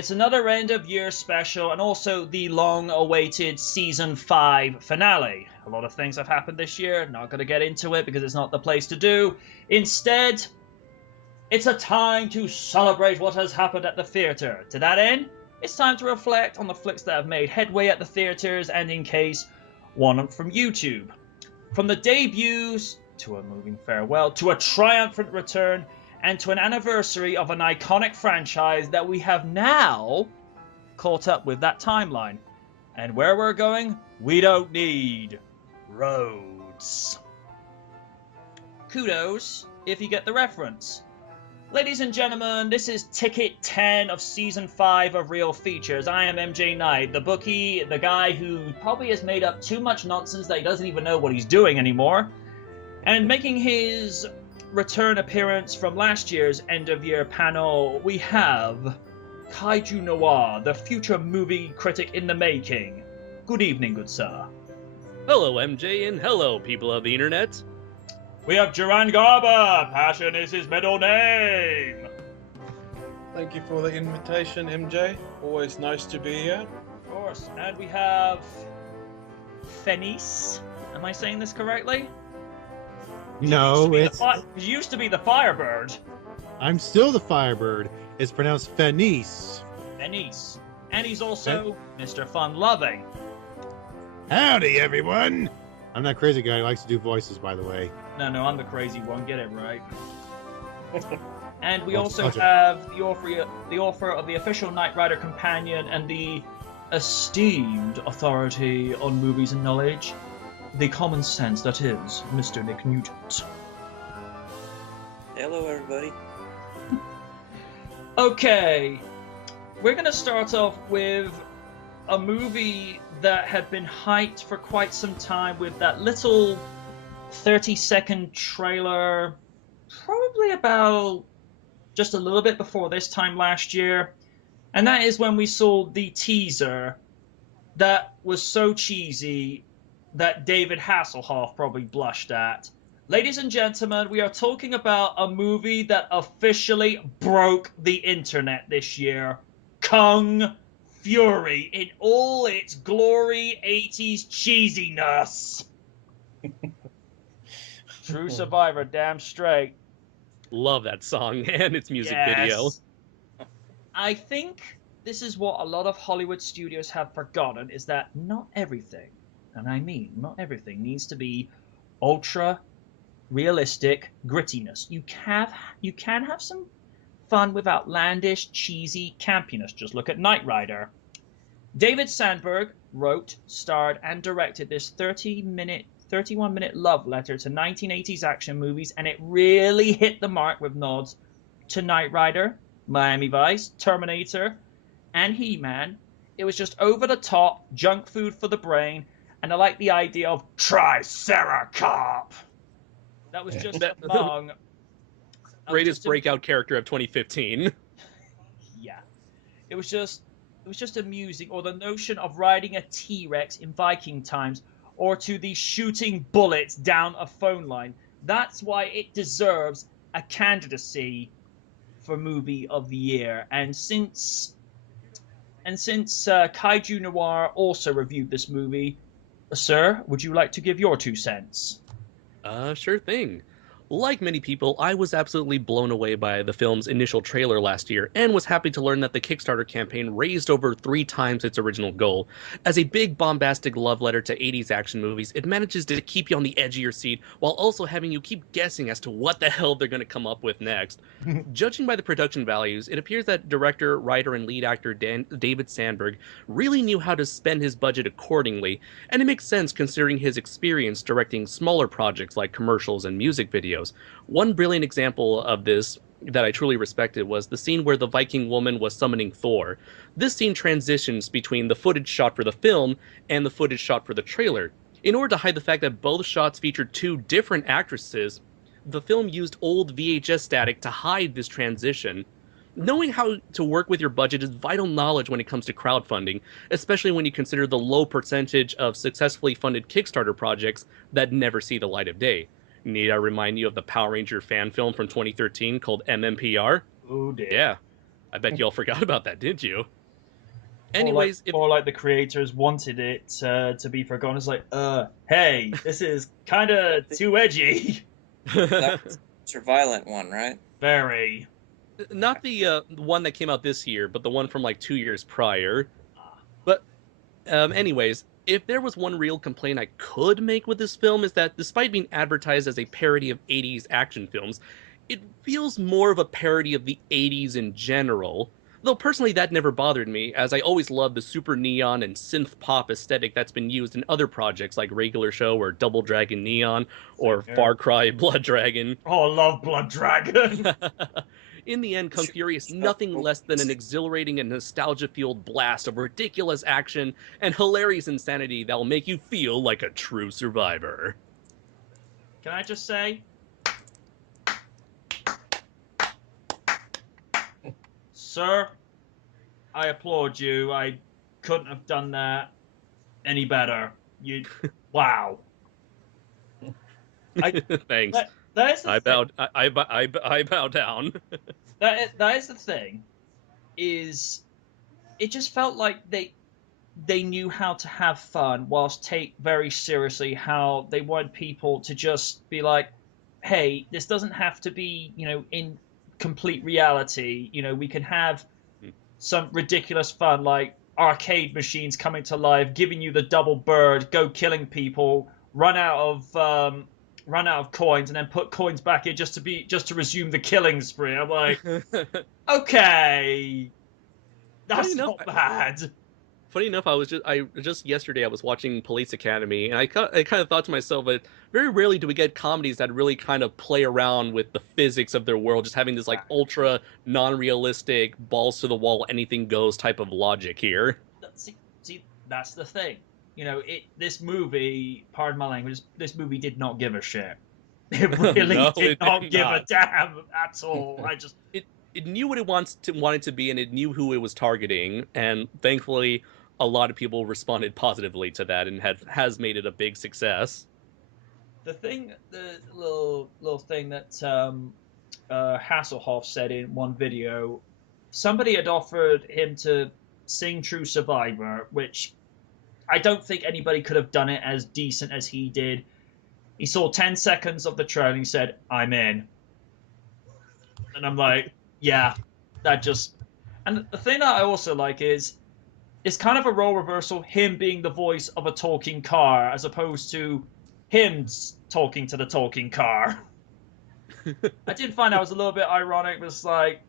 It's another end of year special and also the long awaited season 5 finale. A lot of things have happened this year, not going to get into it because it's not the place to do. Instead, it's a time to celebrate what has happened at the theatre. To that end, it's time to reflect on the flicks that have made headway at the theatres and, in case, one from YouTube. From the debuts, to a moving farewell, to a triumphant return, and to an anniversary of an iconic franchise that we have now caught up with that timeline. And where we're going, we don't need roads. Kudos if you get the reference. Ladies and gentlemen, this is ticket 10 of season 5 of Real Features. I am MJ Knight, the bookie, the guy who probably has made up too much nonsense that he doesn't even know what he's doing anymore. And making his return appearance from last year's end-of-year panel, we have Kaiju Noir, the future movie critic in the making. Good evening, good sir. Hello, MJ, and hello, people of the internet. We have Duran Garber. Passion is his middle name. Thank you for the invitation, MJ. Always nice to be here. Of course. And we have Fenice. Am I saying this correctly? No, it used to be the Firebird. I'm still the Firebird. It's pronounced Fenice. Fenice. And he's also Mr. Fun Loving. Howdy, everyone. I'm that crazy guy who likes to do voices, by the way. No, I'm the crazy one. Get it right. And we also have the author of the official Knight Rider companion and the esteemed authority on movies and knowledge, the common sense that is Mr. Nick Nugent. Hello, everybody. Okay, we're going to start off with a movie that had been hyped for quite some time with that little 30-second trailer, probably about just a little bit before this time last year. And that is when we saw the teaser that was so cheesy that David Hasselhoff probably blushed at. Ladies and gentlemen, we are talking about a movie that officially broke the internet this year. Kung Fury in all its glory 80s cheesiness. True Survivor, damn straight. Love that song and its music video. I think this is what a lot of Hollywood studios have forgotten, is that not everything, and I mean not everything, needs to be ultra realistic grittiness. You can have some fun with outlandish, cheesy campiness. Just look at Knight Rider. David Sandberg wrote, starred, and directed this 31-minute love letter to 1980s action movies, and it really hit the mark with nods to Knight Rider, Miami Vice, Terminator, and He-Man. It was just over-the-top, junk food for the brain, and I like the idea of Triceracop. That was just among... Greatest breakout character of 2015. Yeah. It was just amusing, or the notion of riding a T-Rex in Viking times, or to the shooting bullets down a phone line. That's why it deserves a candidacy for Movie of the Year. And since Kaiju Noir also reviewed this movie, sir, would you like to give your 2 cents? Sure thing. Like many people, I was absolutely blown away by the film's initial trailer last year, and was happy to learn that the Kickstarter campaign raised over 3 times its original goal. As a big bombastic love letter to 80s action movies, it manages to keep you on the edge of your seat, while also having you keep guessing as to what the hell they're going to come up with next. Judging by the production values, it appears that director, writer, and lead actor David Sandberg really knew how to spend his budget accordingly, and it makes sense considering his experience directing smaller projects like commercials and music videos. One brilliant example of this that I truly respected was the scene where the Viking woman was summoning Thor. This scene transitions between the footage shot for the film and the footage shot for the trailer. In order to hide the fact that both shots featured 2 different actresses, the film used old VHS static to hide this transition. Knowing how to work with your budget is vital knowledge when it comes to crowdfunding, especially when you consider the low percentage of successfully funded Kickstarter projects that never see the light of day. Need I remind you of the Power Ranger fan film from 2013 called MMPR? Oh dear. Yeah. I bet you all forgot about that, didn't you? Or Anyways, like, or like the creators wanted it to be forgotten. It's like, hey, this is kind of too edgy. That was the violent one, right? Very. not the one that came out this year, but the one from like 2 years prior. But anyways, if there was one real complaint I could make with this film is that despite being advertised as a parody of 80s action films, it feels more of a parody of the 80s in general. Though personally that never bothered me, as I always loved the super neon and synth pop aesthetic that's been used in other projects like Regular Show or Double Dragon Neon or Far Cry Blood Dragon. Oh, I love Blood Dragon. In the end, Kung Fury is nothing less than an exhilarating and nostalgia-fueled blast of ridiculous action and hilarious insanity that will make you feel like a true survivor. Can I just say, sir, I applaud you. I couldn't have done that any better. You, wow. Thanks. That is the thing. I bow down. That is the thing. Is it just felt like they knew how to have fun whilst take very seriously how they wanted people to just be like, hey, this doesn't have to be, in complete reality. We can have some ridiculous fun like arcade machines coming to life, giving you the double bird, go killing people, run out of coins, and then put coins back in just to resume the killing spree. I'm like, okay, that's not bad. Funny enough, I just yesterday I was watching Police Academy, and I kind of thought to myself that very rarely do we get comedies that really kind of play around with the physics of their world, just having this like ultra non-realistic, balls to the wall, anything goes type of logic here. See, that's the thing. This movie, pardon my language, this movie did not give a shit. It really did not give a damn at all. It knew what it wanted to be, and it knew who it was targeting, and thankfully a lot of people responded positively to that and has made it a big success. The little thing that Hasselhoff said in one video, somebody had offered him to sing True Survivor, which I don't think anybody could have done it as decent as he did. He saw 10 seconds of the trailer and he said, I'm in. And I'm like, yeah, that just... And the thing that I also like is, it's kind of a role reversal, him being the voice of a talking car, as opposed to him talking to the talking car. I did find that was a little bit ironic, but it's like,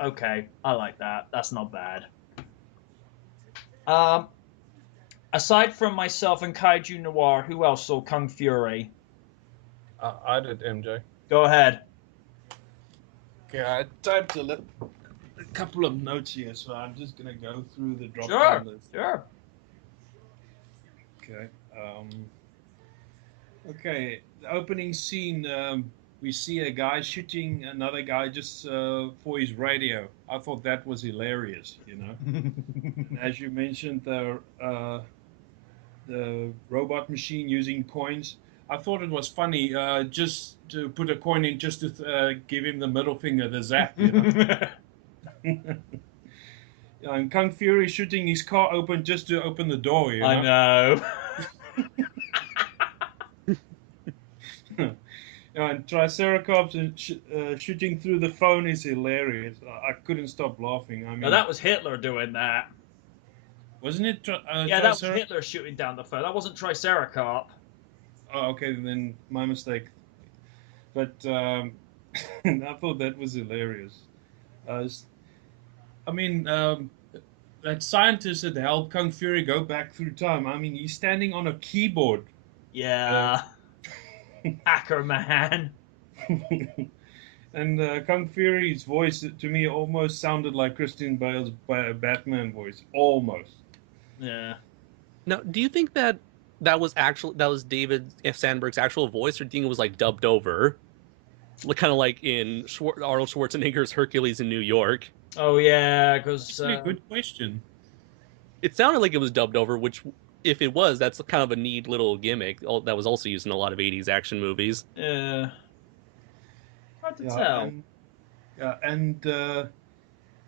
okay, I like that. That's not bad. Aside from myself and Kaiju Noir, who else saw Kung Fury? I did, MJ. Go ahead. Okay, I typed a couple of notes here, so I'm just gonna go through the drop down list. Sure. Okay. Okay. The opening scene, we see a guy shooting another guy just for his radio. I thought that was hilarious. As you mentioned, the robot machine using coins. I thought it was funny just to put a coin in, just to give him the middle finger, the zap. And Kung Fury shooting his car open just to open the door. I know. And Triceratops shooting through the phone is hilarious. I couldn't stop laughing. I mean, No, that was Hitler doing that. Wasn't it? Yeah, that was Hitler shooting down the phone. That wasn't Triceratops. Oh, okay, then my mistake. But I thought that was hilarious. That scientist that helped Kung Fury go back through time. I mean, he's standing on a keyboard. Yeah. Hacker man. And Kung Fury's voice, to me, almost sounded like Christian Bale's Batman voice. Almost. Yeah. Now, do you think that was David F. Sandberg's actual voice, or do you think it was like dubbed over, kind of like in Arnold Schwarzenegger's Hercules in New York? Oh yeah, because that's a good question. It sounded like it was dubbed over, which, if it was, that's kind of a neat little gimmick that was also used in a lot of 80s action movies. Yeah. Hard to tell.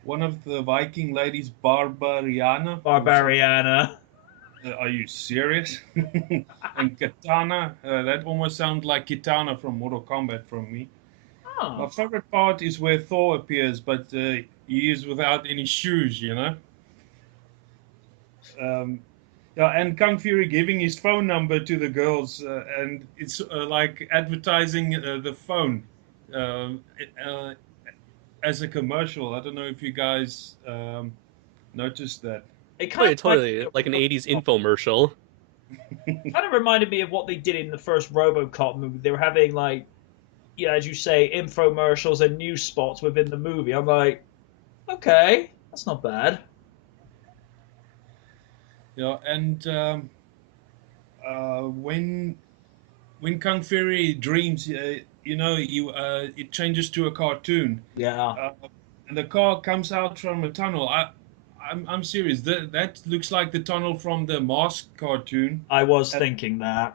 one of the Viking ladies, Barbariana. Barbariana. Are you serious? And Katana, that almost sounds like Kitana from Mortal Kombat from me. My Oh. favorite part is where Thor appears, but he is without any shoes, you know? Yeah, and Kung Fury giving his phone number to the girls, and it's like advertising the phone uh, as a commercial. I don't know if you guys noticed that. It Oh, kind yeah, of totally. Like an 80s infomercial. kind of reminded me of what they did in the first RoboCop movie. They were having like, yeah, as you say, infomercials and news spots within the movie. I'm like, okay, that's not bad. Yeah, and when Kung Fury dreams, it changes to a cartoon, Yeah, uh, and the car comes out from a tunnel. I'm serious. That looks like the tunnel from the Mask cartoon. I was And, thinking that.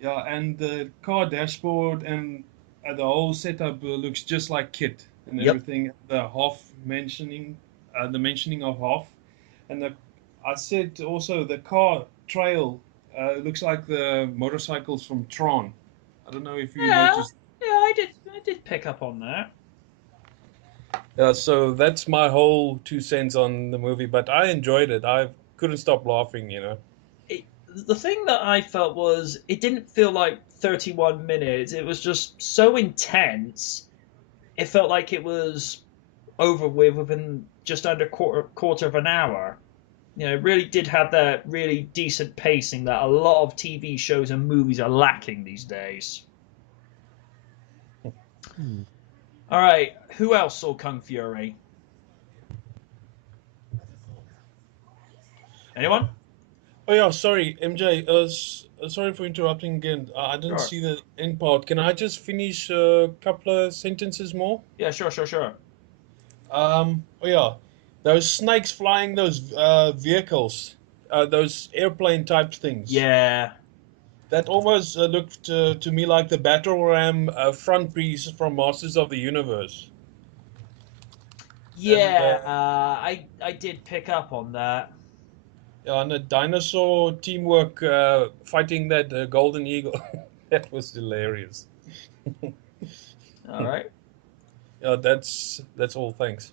yeah, and the car dashboard and the whole setup looks just like Kit and Yep. everything. The mentioning of Hoff, and I said also the car trail looks like the motorcycles from Tron. I don't know if you Yeah, noticed. yeah, I did pick up on that. Yeah, so that's my whole 2 cents on the movie, but I enjoyed it. I couldn't stop laughing, you know. The thing that I felt was it didn't feel like 31 minutes. It was just so intense. It felt like it was over with within just under quarter of an hour. You know, it really did have that really decent pacing that a lot of TV shows and movies are lacking these days. All right, who else saw Kung Fury? Anyone? Oh yeah, sorry, MJ. Sorry for interrupting again. I didn't Sure. see the end part. Can I just finish a couple of sentences more? Yeah, sure. Oh yeah, those snakes flying those vehicles, those airplane type things. Yeah, That almost looked to me like the battle ram front piece from Masters of the Universe. And yeah. I did pick up on that. yeah, and the dinosaur teamwork fighting that golden eagle. That was hilarious. All right. Yeah, that's all. Thanks.